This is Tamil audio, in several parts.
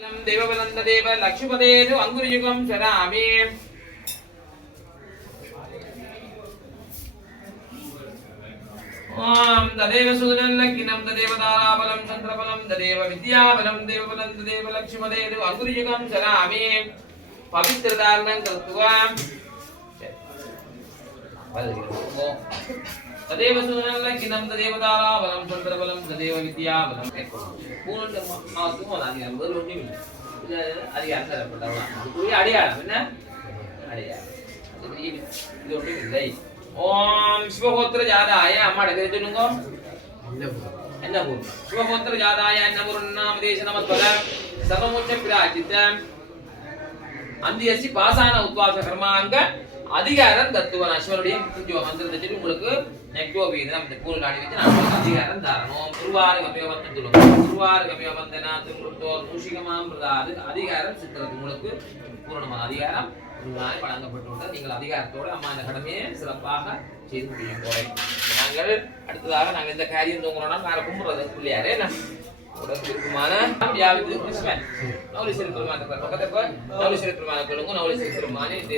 देवबलन्ददेव लक्ष्मीपदेषु अङ्गुरियुगं शरामि ॐ तदेव सूर्यन्नकिनं तदेव ताराबलं चन्द्रबलं तदेव विद्याबलं देवबलन्ददेव लक्ष्मीपदेषु अङ्गुरियुगं शरामि पवित्रधारणं कृत्वा तदेव सूर्यन्नकिनं तदेव ताराबलं चन्द्रबलं तदेव विद्याबलं பூண்டு மாவுக்கும் அதிகாரம் வேறு ஒன்றும் இல்லை இல்லை அதிகாரம் தரப்பட்டவங்க அதுக்குரிய அடையாளம் என்ன அடையாளம் இது ஒன்றும் இல்லை. ஓம் சிவகோத்திர ஜாதாய அம்மாட பேர் சொல்லுங்க என்ன பூர்ணம் சிவகோத்திர ஜாதாய என்ன பூர்ணாமதேச நமஸ்வர சர்வமோட்ச பிராஜித அந்தியசி பாசான உத்வாச கர்மாங்க அதிகாரம் தத்துவம் அஸ்வனுடைய மந்திரத்தை சொல்லி உங்களுக்கு நெக்டோபீதம் இந்த கூறு காணி வச்சு நான் அதிகாரம் தரணும் குருவாருகமே வந்ததுலும் குருவாருகமே வந்தனா திருத்தோர் மூஷிகமாம் பிரதாது அதிகாரம் சித்திரத்து உங்களுக்கு பூரணமான அதிகாரம் நாய் வழங்கப்பட்டுள்ளது. நீங்கள் அதிகாரத்தோடு அம்மா இந்த கடமையை சிறப்பாக செய்து முடியும் போல நாங்கள் அடுத்ததாக நாங்கள் இந்த காரியம் தூங்குறோம்னா வேற கும்புறது பிள்ளையாரே உடம்பு இருக்குமான யாவது கிருஷ்ணன் நவலீஸ்வரி பெருமான பக்கத்தை நவலீஸ்வரி பெருமான கொள்ளுங்க நவலீஸ்வரி பெருமானே இந்த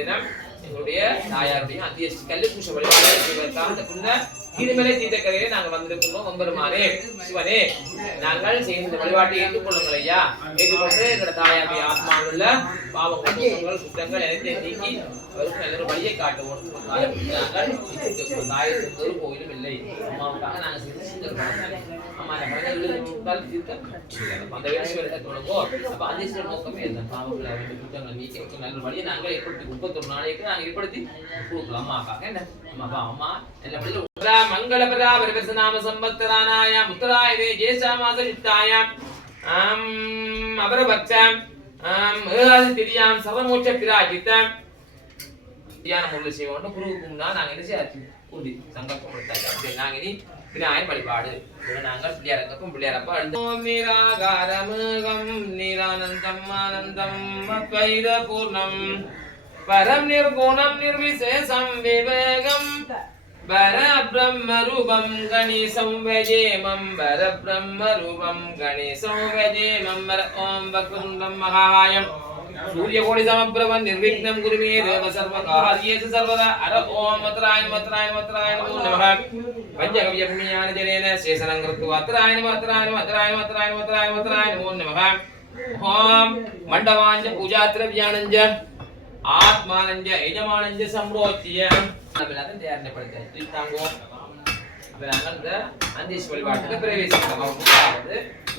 எங்களுடைய தாயாருடைய அத்தியஸ்டி கல்லு பூச வழிபாடு கீழ்மலை தீர்த்தக்கரையிலே நாங்கள் வந்திருக்கிறோம். ஒன்பெருமானே சிவனே நாங்கள் செய்த வழிபாட்டை ஏற்றுக்கொள்ளுங்கள் ஐயா. ஏற்றுக்கொண்டு எங்களோட தாயாருடைய ஆத்மாவில் உள்ள பாவங்கள் குற்றங்கள் அனைத்தையும் நீக்கி அவருக்கு நல்ல ஒரு வழியை காட்டுவோம். நாங்கள் தாயத்துக்கு ஒரு கோயிலும் இல்லை அம்மாவுக்காக நாங்கள் செஞ்சிருக்கோம். அம்மா அந்த வேட்சிகளை தொடங்கோ அப்ப அதிர்ஷ்ட நோக்கமே இந்த பாவங்களை குற்றங்களை நீக்கி நல்ல வழியை நாங்கள் ஏற்படுத்தி 31 நாளைக்கு நாங்கள் ஏற்படுத்தி கொடுக்கலாம் அம்மாக்காக. என்ன அம்மா அம்மா நல்ல வழியில் मंगलपदा परिवर्तनाम संवत्सरानाय उत्तरायणे ज्येष्ठमासयुक्ताय अपरभक्षां ஏகாதிதியாம் சர்வமோட்ச பிராஜித தியானம் உள்ள செய்வோம் குருவுக்கும்னா நாங்கள் என்ன செய்யாச்சு கூடி சங்கல்பம் எடுத்தாச்சு. அப்படி நாங்கள் இனி விநாயகர் வழிபாடு நாங்கள் பிள்ளையாரங்கக்கும் பிள்ளையாரப்பா ஓம் நிராகாரமேகம் நிரானந்தம் ஆனந்தம் அத்வைத பூர்ணம் பரம் நிர்குணம் நிர்விசேஷம் விவேகம் परब्रह्मरूपं गणेशं भजेमं परब्रह्मरूपं गणेशं भजेमं ॐ वक्रतुण्डं महाकायं सूर्यकोटिसमप्रभं निर्विघ्नं कुरु मे देव सर्वकार्येषु सर्वदा अर ॐ मत्राय मत्राय मत्राय नमो नमः पञ्चगव्यज्ञानजलेन शेषनं कृत्वा मत्राय मत्राय मत्राय मत्राय मत्राय मत्राय नमो नमः ॐ मण्डवाञ्च पूजाद्रव्याणञ्च आत्मानञ्च यजमानञ्च सम्प्रोच्य எல்லாத்தையும் தயாரிப்படுத்தி தாங்கோ. அப்ப நாங்கள் இந்த அந்தீஸ்வரி வழிபாட்டுக்கு பிரவேசிக்கிறோம்.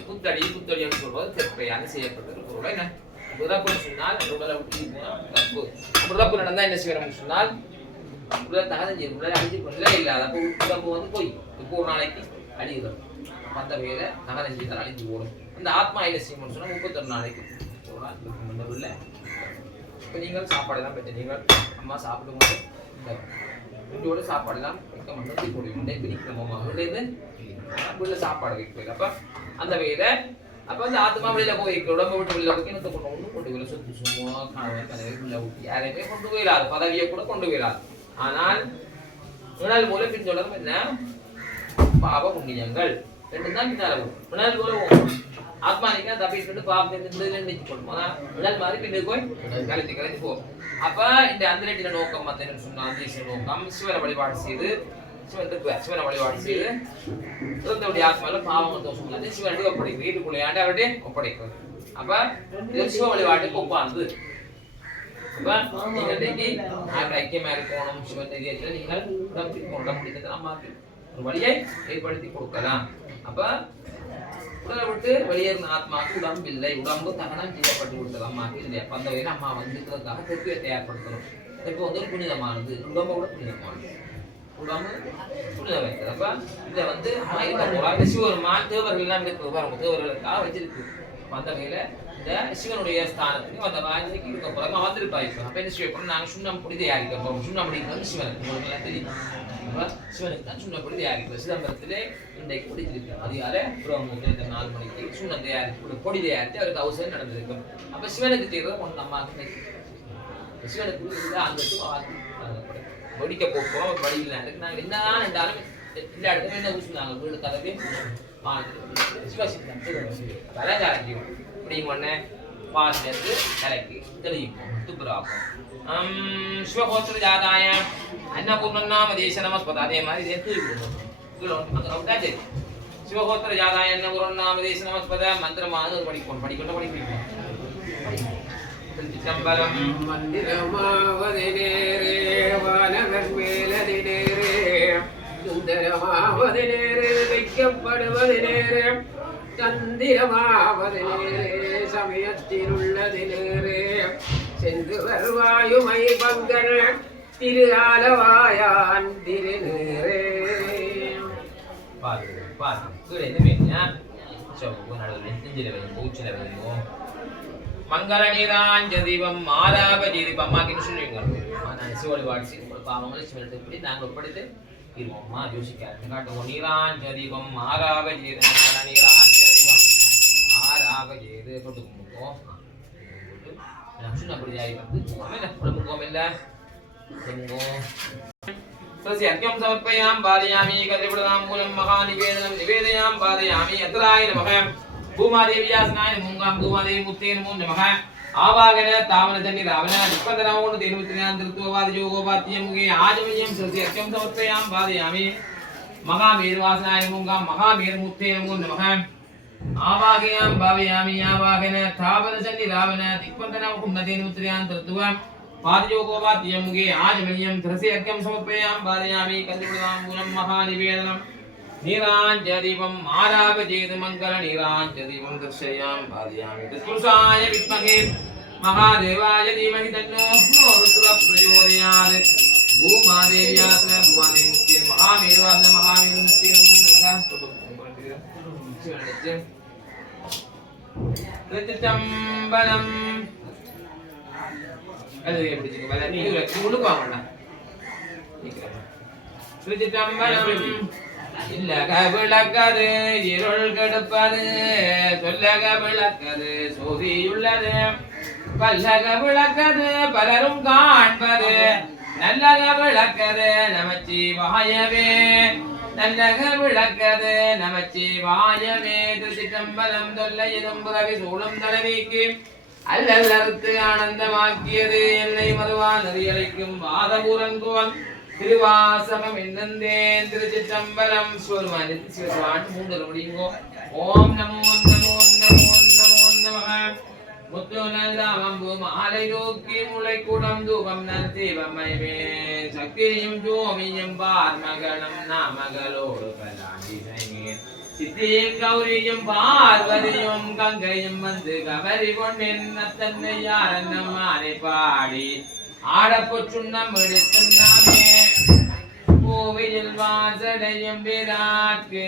புத்தடி புத்தடின்னு சொல்றது தெற்கையான செய்யப்பட்டது பொருள். என்ன புதப்பு சொன்னால் உடலை விட்டு தப்பு புதப்பு நடந்தா என்ன செய்யணும்னு சொன்னால் உடல் தகதம் உடலை அழிஞ்சு கொள்ளே இல்லாத உடம்பு வந்து போய் இப்போ ஒரு நாளைக்கு அழியுது மற்ற வேலை தகதம் செய்தால் அழிஞ்சு போடும். அந்த ஆத்மா என்ன செய்யணும்னு சொன்னால் 31 நாளைக்கு இல்லை. இப்போ நீங்கள் சாப்பாடு எல்லாம் பெற்று நீங்கள் அம்மா சாப்பிடும்போது வீட்டோட சாப்பாடுலாம் வைக்க மட்டும் போடுவோம் பிரிக்கிறோமா உள்ள சாப்பாடு வைக்கல. அப்ப அந்த வேலை அப்ப அந்த ஆத்மா வெளியில போய் உடம்பு விட்டு வெளியில போய் என்ன கொண்டு ஒன்றும் கொண்டு போயில சுத்தி சும்மா உள்ள ஊட்டி யாரையுமே கொண்டு போயிடாது பதவியை கூட கொண்டு போயிடாது. ஆனால் உணல் மூலம் பின் சொல்றது என்ன பாவ புண்ணியங்கள் ரெண்டு தான் பின்னால உணல் மூலம் ஆத்மா நீங்க தப்பிட்டு பாவத்தை கொள்ளும் உடல் மாதிரி பின்னு போய் கலைத்து கலைத்து போகும். அப்ப இந்த அந்தரட்டின நோக்கம் மத்தன்னு சொன்னா அந்தீஸ்வர நோக்கம் சிவனை வழிபாடு செய்து சிவனை வழிபாடு செய்து இறந்தவுடைய ஆத்மாவில பாவங்கள் தோஷம் வந்து சிவனுடைய ஒப்படைக்கிறது வீட்டுக்குள்ளே ஆண்டவருடைய ஒப்படைக்கிறது. அப்ப இது சிவ வழிபாட்டுக்கு ஒப்பானது. அப்ப நீங்க இன்னைக்கு ஐக்கியமா இருக்கணும் சிவன் இதயத்துல நீங்கள் உடம்பு பிடித்தது அம்மாக்கு ஒரு வழியை ஏற்படுத்தி கொடுக்கலாம். அப்ப உடலை விட்டு வெளியேறின ஆத்மாவுக்கு உடம்பு இல்லை உடம்பு தகனம் செய்யப்பட்டு கொடுத்தது அம்மாவுக்கு இல்லையா. அந்த வகையில் அம்மா வந்துக்கிறதுக்காக தெற்பியை தயார்படுத்தணும். தெற்கு வந்து ஒரு புனிதமானது உடம்பை விட புனிதமானது உடம்பு புனிதம் வைக்கிறது. அப்ப இதை வந்து அம்மா இருக்க போறா இந்த சிவருமான் தேவர்கள் எல்லாம் இருக்கு பாருங்க தேவர்களுக்காக வச்சிருக்கு. அந்த வகையில இந்த சிவனுடைய ஸ்தானத்துக்கு அந்த ராஜனுக்கு இருக்க போறாங்க வந்திருப்பா. இப்போ அப்ப என்ன செய்யப்படும் நாங்கள் சுண்ணம் பொடி தயாரிக்க போறோம். சுண்ணம் பொடிக்கிறது சிவனுக்கு உங்களுக்கு எல்லாம் தெரியும். சிவனுக்கு தான் சுண்ணப்பொடி தயாரிக்கிறது. சிதம்பரத்திலே இன்றைக்கு பிடிச்சிருக்கு அதிகாலை 4 மணிக்கு சுண்ணம் தயாரித்து பொடி தயாரித்து அவருக்கு அவசரம் நடந்திருக்கும். அப்ப சிவனுக்கு செய்யறது ஒன்று அம்மாவுக்கு சிவனுக்கு அந்த வெடிக்க போகிறோம் வழியில் இருக்கு. நாங்கள் என்னதான் என்றாலும் எல்லா இடத்துல என்ன ஊசுனாங்க வீடு கதவே சிவசித்தம் அலங்காரம் இப்படி ஒன்று பாத்திரத்து கலக்கி தெளிப்போம் துப்புராப்போம் சிவகோத்திர ஜாதாய அன்னபூர்ணநாம தேச நமஸ்பத அதே மாதிரி சேர்த்து சரி சிவகோத்திர ஜாதாய அன்னபூர்ணநாம தேச நமஸ்பத மந்திரமானது ஒரு படிக்கணும் திருச்சிற்றம்பலம் மந்திரமாவதினேரே வானவர் மேலதினேரே சுந்தரமாவதினேரே வைக்கப்படுவதினேரே தந்திரமாவதினேரே சமயத்திலுள்ளதினேரே சென்று வருவாயுமை பங்கர் திரு ஆலவாயான் திருநேரே பாத்து பாத்து கீழே என்ன வேணும்னா நடுவில் நெஞ்சில வேணும் மூச்சில வேணும் மங்கள நீராஞ்ச தீபம் மாராபஜி தீபம் அம்மாக்கின்னு சொல்லுவீங்க நான் சிவோடு வாடிச்சு உங்களுக்கு அவங்களை சிவத்தை இப்படி நாங்கள் ஒப்படைத்து இருவோம்மா யோசிக்காரு காட்டுவோம் நீராஞ்ச தீபம் மாராபஜி மங்கள நீராஞ்ச தீபம் மாராபஜி தொட்டு கும்பிடுவோம் லட்சுமி அப்படி ஆகி வந்து குடும்பம் இல்லை सस्यर्घ्यं समर्पयामि पादयामि कदलीफलताम्बूलं महानिवेदनं निवेदयामि पादयामि अत्राय नमः भूमादेव्यासनाय मूंगां भूमादेवी मुक्ते नमो नमः आवागन तावनजन्नि रावण निष्पन्दनामोनु देनुमित्रयान्तृत्ववादियोगोपात्यमुगे आजमयं सस्यर्घ्यं समर्पयामि पादयामि महामेरुवासनाय मूंगां महामेरुमुक्ते नमो नमः आवागयामि भावयामि आवागन तावनजन्नि रावण निष्पन्दनामोनु देनुमित्रयान्तृत्व पादयोगोपात्यमुगे आजमनीयं त्रस्यर्घ्यं समर्पयामि पादयामि कदलीफलताम्बूलं महानिवेदनं नीराञ्जदीपं आरापयेत् मङ्गल नीराञ्जदीपं दर्शयामि पादयामि तत्पुरुषाय विद्महे महादेवाय धीमहि तन्नो रुद्रः प्रचोदयात् भूमादेव्यात् भुवनेमुक्ते महामेरुवास महामेरुमुक्ते नमः திருச்சிற்றம்பலம் அது எப்படி வல நீங்க முழுப்பாங்கடா திருச்சிற்றம்பலம் இல்லக விளக்கது இருள் கெடுப்பது சொல்லக விளக்கது சோதியுள்ளது பல்லக விளக்கது பலரும் காண்பது நல்லக விளக்கது நமச்சிவாயவே நல்லக விளக்கது நமச்சிவாயவே திருச்சிற்றம்பலம் தொல்லையிலும் புறவி சூழும் தலைவிக்கு அல்லல் அறுத்து ஆனந்தமாக்கியது என்னை மறுவான் நெறியழைக்கும் வாதபுரங்குவன் திருவாசகம் என்னந்தேன் திருச்சிற்றம்பலம் சிவருமான் சிவசுவான் மூன்று முடியுங்கோ ஓம் நமோ நமோ நமோ நமோ நமः முத்து நல்லாமம்பு மாலை நோக்கி முளை கூடம் தூபம் நல்தீபமயமே சக்தியும் ஜோமியும் பார்மகனம் நாமகளோடு கலாண்டிசையே சித்தியும் கௌரியும் பார்வதியும் கங்கையும் வந்து கவரி கொண்டென் தன்னை யாரன்னமானை பாடி ஆடப்பொச்சுண்ணம் எடுத்துண்ணாமே கோவையில் வாசடையும் பிராட்கு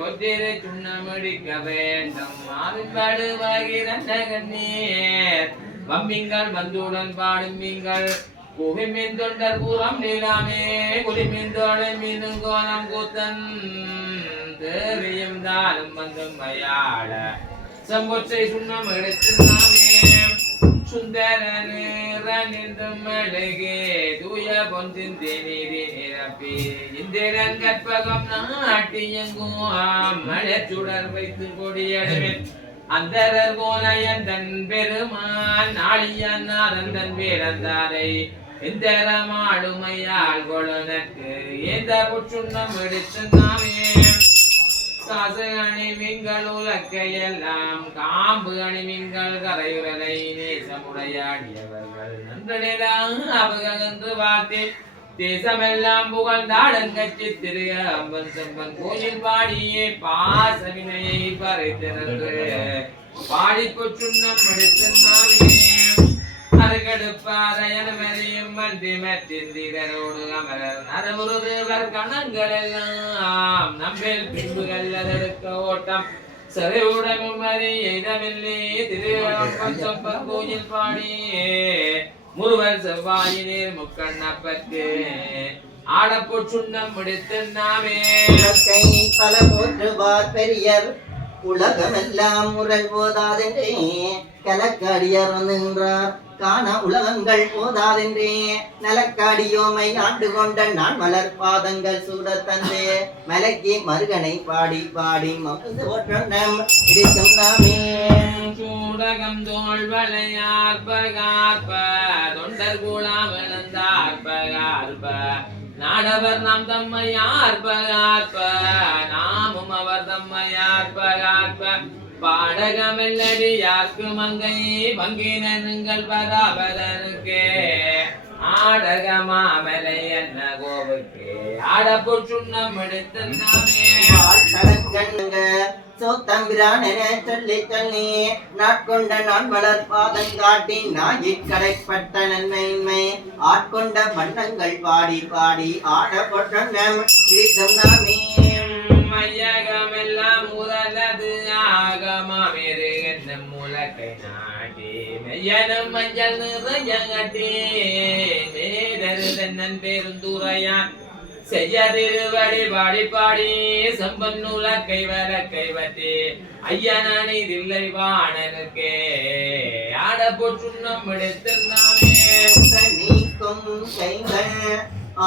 பொத்திரை சுண்ணம் எடுக்க வேண்டும் அது கடுவகிரண்ட கண்ணீர் வம்மிங்கள் வந்துடன் பாடும் மீன்கள் குவிமின் தொண்டர் பூரம் நீளாமே குளிமின் தோழை மீனும் கோலம் கூத்தன் தேவியும் தானும் வந்தும் மயாள சம்பொற்றை சுண்ணம் எடுத்துனாமே சுந்தர நிறநின்றும் அழகே தூய பொன்றின் தேநீரி நிரப்பி இந்திரன் கற்பகம் நாட்டியங்கும் மழைச்சுடர் வைத்து கொடியடவில் அந்தரர் கோலையன் தன் பெருமான் நாளியன் நாதன் தன் வேடந்தாரை எந்தரமாடுமையால் கொளனக்கு எந்த புற்றுண்ணம் எடுத்து நாமே காசு அணிமிங்கள் உலக்கையெல்லாம் காம்பு அணிமிங்கள் கரையுரலை நேசமுடையாடியவர்கள் நன்றெல்லாம் அவகன்று பார்த்து தேசமெல்லாம் புகழ்ந்தாடன் கட்சி திரு அம்பன் செம்பன் கோயில் பாடியே பாசவினையை பறைத்திறந்து பாடி கொச்சுண்ணம் எடுத்து நாமே அருகடுப்பாரையனும் மன்றி மற்றிந்தீரோடு அமரர் அறமுருதேவர் கணங்கள் எல்லாம் நம்பேல் பின்புகள் அதற்க ஓட்டம் சிறையுடமும் அறியமில்லே திருவம்பன் கோயில் பாடி முருவல் செவ்வாயினீர் முக்கண்ணப்பற்கு ஆடப்பொச்சுண்ணம் முடித்து நாமே பல போற்றுவார் பெரியர் உலகமெல்லாம் முரல் போதாதென்றே கலக்காடியர் நின்றார் காண உலகங்கள் போதாதென்றே நலக்காடியோமை ஆண்டு கொண்ட நான் மலர் பாதங்கள் சூட தந்தே மலைக்கு மருகனை பாடி பாடி மகிழ்ந்து இருக்கும் நாமே சூடகம் தோல் வளையார்பகார்ப தொண்டர் கூழாம் இழந்தார்பகார்ப நாடவர் நாம் தம்மையார்பகார்ப நாமும் அவர் தம்மையார்பகார்ப பாடகமெல்லடி யாருக்கு மங்கை பங்கினங்கள் பராபரனுக்கே ஆடக மாமலை என்ன கோவுக்கே ஆடப்போல் சுண்ணம் எடுத்து நாமே சோத்தம்பிரானே சொல்லி சொல்லி நாட்கொண்ட நான் வளர் பாதம் காட்டி நாயிற்கடைப்பட்ட நன்மையின்மை ஆட்கொண்ட வண்ணங்கள் பாடி பாடி ஆடப்பட்ட நாமே மையகமெல்லாம் முதலது ஆகமாமிரு என்ன முலக்கை நாட்டி மெய்யனும் மஞ்சள் நிறையங்கட்டி மேதரு தென்னன் பெருந்துரையான் செய்ய திருவடி பாடி பாடி சம்பன் நூலக்கை வலக்கை வட்டி ஐயனி தில்லை வாணனுக்கே ஆட போற்றுண்ணம் எடுத்திருந்தாமே நீக்கும் கைகள்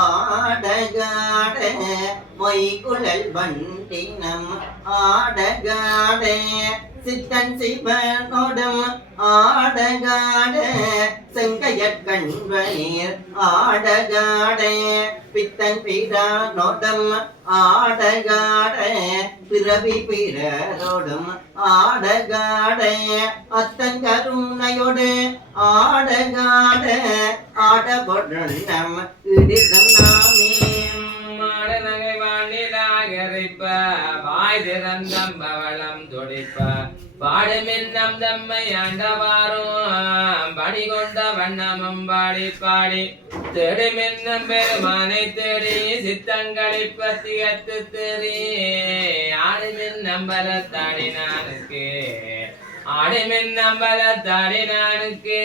ஆடகாட மொய்குழல் வண்டினம் ஆடகாட சித்தன் சிவனோடும் ஆடகாட செங்கையற்கண்வனீர் ஆடகாட பித்தன் பிரானோடும் ஆடகாட பிறவி பிறரோடும் ஆடகாட அத்தன் கருணையோடு ஆடகாட ஆடபொருணம் இடிதம் நாமே மாடநகை வானிலாகரிப்ப வாய் திறந்தம் பவளம் துடிப்ப பாடுமின்னம் தம்மை ஆண்டவாரும் பணி கொண்ட வண்ணமும் பாடி பாடி தேடுமின்னம் பெருமானை தேடி சித்தங்களிப்ப திகத்து தெரி ஆடுமின் நம்பலத்தாடினானுக்கு ஆடுமின் நம்பலத்தாடினானுக்கு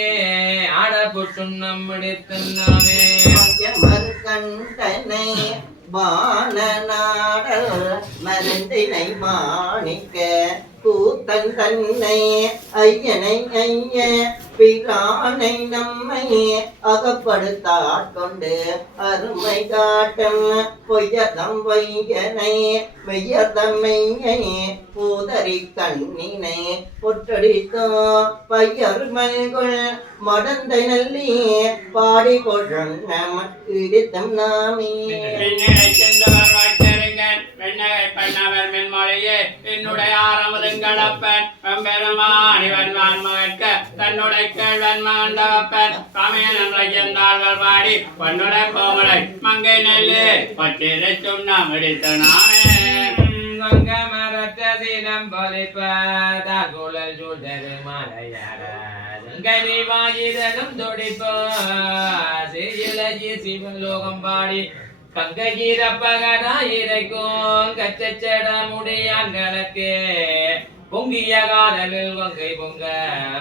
ஆட புட்டும் நம்முடித்து நாமே கண்டனை வானநாடல் மருந்தினை மாணிக்க கூத்தன் தன்னை ஐயனை ஐய பிரானை நம்மை அகப்படுத்தாட்கொண்டு அருமை காட்டும் பொய்யதம் பொய்யனை மெய்யதம் மெய்யை பூதரி கண்ணினை பொற்றடித்தோ பையருமல்குள் மடந்தை நல்லி பாடி பொழும் நம் இடித்தம் நாமே என்னுடைய ஆரமுதங்களப்பன் பெருமான் இவன் மகற்க தன்னுடைய கேள்வன் மகந்தவப்பன் கமையன் ரஜந்தாள்கள் பாடி பொன்னுடைய கோமலை மங்கை நெல்லு பட்டிரை சுண்ணம் இடித்த நாமே கங்க மரத்த சீனம் பொலிப்ப தாக்குழல் சூழ்தரு மலையார கங்கனி வாயிதனும் துடிப்போ செய்யலஜி சிவலோகம் பாடி கங்கையிரப்பகனாயிரைக்கும் கச்சச்சட முடியான்களுக்கு பொங்கிய காதலில் கொங்கை பொங்க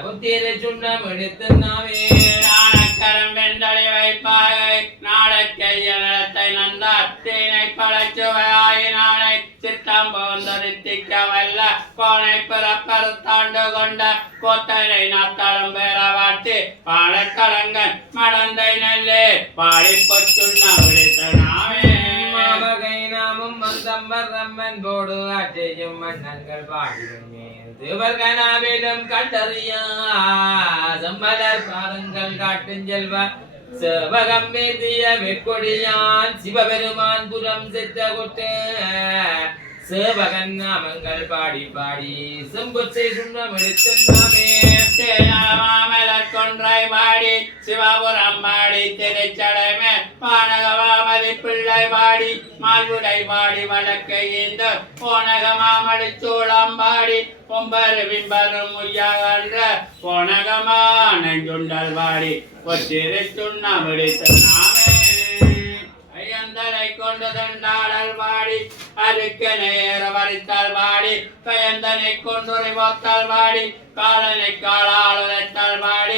புத்திரை சுண்ணம் எடுத்து நாமே நாணக்கரம் வெண்டலை வைப்பாய் நாடக்கைய நிலத்தை நந்தார் தீனை பழச்சுவையாய் நாளை சித்தம் போந்தரித்திக்க வல்ல கோனை பிறப்பறுத்தாண்டு கொண்ட கோத்தனை நாத்தாளும் பேரவாட்டி பாடக்கலங்கன் மடந்தை நெல்லே பாடி பொச்சுண்ணம் விழித்த நாமே மாவகை நாமும் மந்தம்பர் ரம்மன் போடு ஆட்சியும் மன்னங்கள் பாடியும் திருவர்கனாவிடம் கண்டறியா சம்மலர் பாதங்கள் காட்டும் செல்வ சிவகம் வேதிய வெற்கொடியான் சிவபெருமான் புறம் செத்த கொட்ட சிவகன் நாமங்கள் பாடி பாடி செம்பொச்சை சுண்ணம் எடுத்து நாமே மாமலர் கொன்றை பாடி சிவபுரம் பாடி திருச்சடைமே பானகமாமதி பிள்ளை பாடி மால்குடை பாடி வழக்கை இந்த போனக மாமடி சூளம் பாடி பொம்பரு பிம்பரும் முய்யாகன்ற போனகமான சுண்டல் பாடி ஒத்திரு சுண்ணம் எடுத்து நாமே ஐயந்தலை கொண்டு தண்டாடல் பாடி அருக்கு நேர வரித்தால் பாடி கயந்தனை கொண்டுரை போத்தால் பாடி காலனை காலாளுரைத்தால் பாடி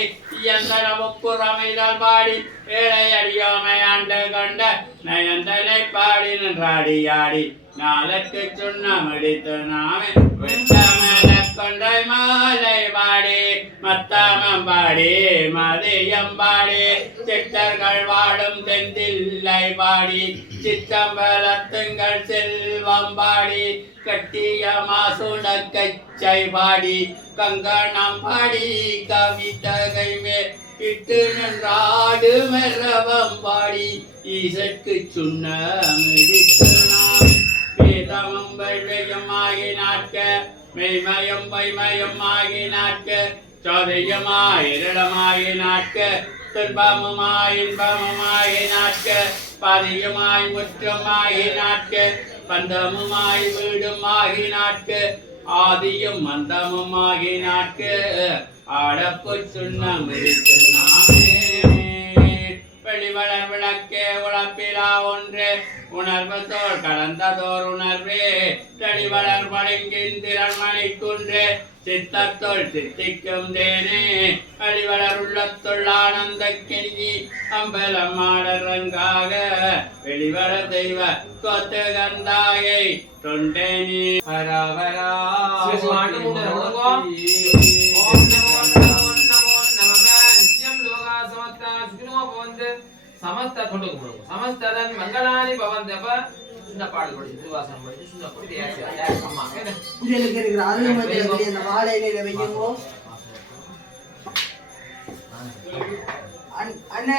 மையந்தர முப்புறமைதால் பாடி வேலை அடியோமை ஆண்டு கொண்ட நயந்தனை பாடி நின்றாடியாடி நாளுக்கு சுண்ணம் இடித்து நாமே விட்டமன கொண்டை மாலை பாடி மத்தாமம் பாடி மதியம் பாடி சித்தர்கள் வாடும் தெந்தில்லை பாடி சித்தம்பலத்துங்கள் செல்வம் பாடி கட்டிய மாசுட கச்சை பாடி கங்கணம் பாடி கவிதகை மேல் இட்டு நின்றாடு மெரவம் பாடி ஈசற்கு சுண்ணமிடித்து நாம் வேதமும் வைவயம் ஆகி நாட்க மெய்மயம் வைமயம் ஆகி நாட்க சோதையமாயிரமாகி நாட்க துன்பமுமாய் இன்பமுமாகி நாட்க பதியுமாய் முற்றமாகி நாட்க பந்தமுமாய் வீடுமாகி நாட்க ஆதியும் மந்தமுமாகி நாட்க ஆடப்பு சுண்ணமிடித்து நாமே வெளிவளர் விளக்கே உழப்பிலா ஒன்று உணர்வு தோல் கடந்ததோர் உணர்வே தெளிவளர் மழுங்கின் திறன்மணி குன்று சித்தத்தோல் சித்திக்கும் தேனே அழிவளர் உள்ளத்துள் ஆனந்த கெஞ்சி அம்பலம் ஆடரங்காக வெளிவள தெய்வ கொத்து கந்தாயை தொண்டேனி பரவரா சமஸ்த கொண்டு கும்பிடுங்க சமஸ்ததன் மங்களானி பவந்தப இந்த பாடல் படி திருவாசனம் படி சுண்ண படி தேசியா அம்மா என்ன புரியலுக்கு இருக்கிற அருள்மதி அந்த வாழையில வையுங்கோ அண்ணே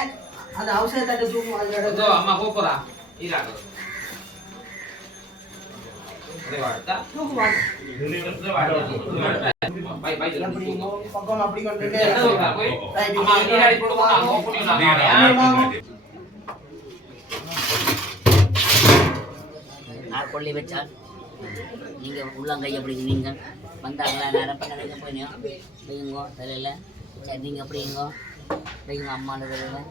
அந்த அவசர தட்டு தூக்கு அதோ அம்மா போறா ஈராக தேவாடா தூக்கு வாங்க பை பை பக்கம் அப்படி கொண்டுட்டே போய் அம்மா நீராடி போடுங்க நான் போடுங்க நான் கொள்ளி வச்சால் நீங்கள் உள்ளங்கை எப்படி நீங்கள் வந்தாங்களா நேரம் பண்ண போயினோ வையுங்கோ தலையில் சரி நீங்கள் எப்படிங்கோ வையுங்க அம்மாண்ட தலையில்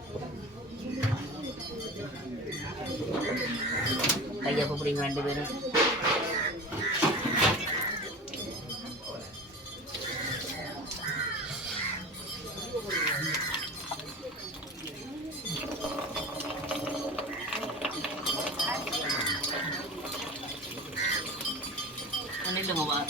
கையப்ப பிடிங்க 2 பேரும் நில்லுங்கப்பா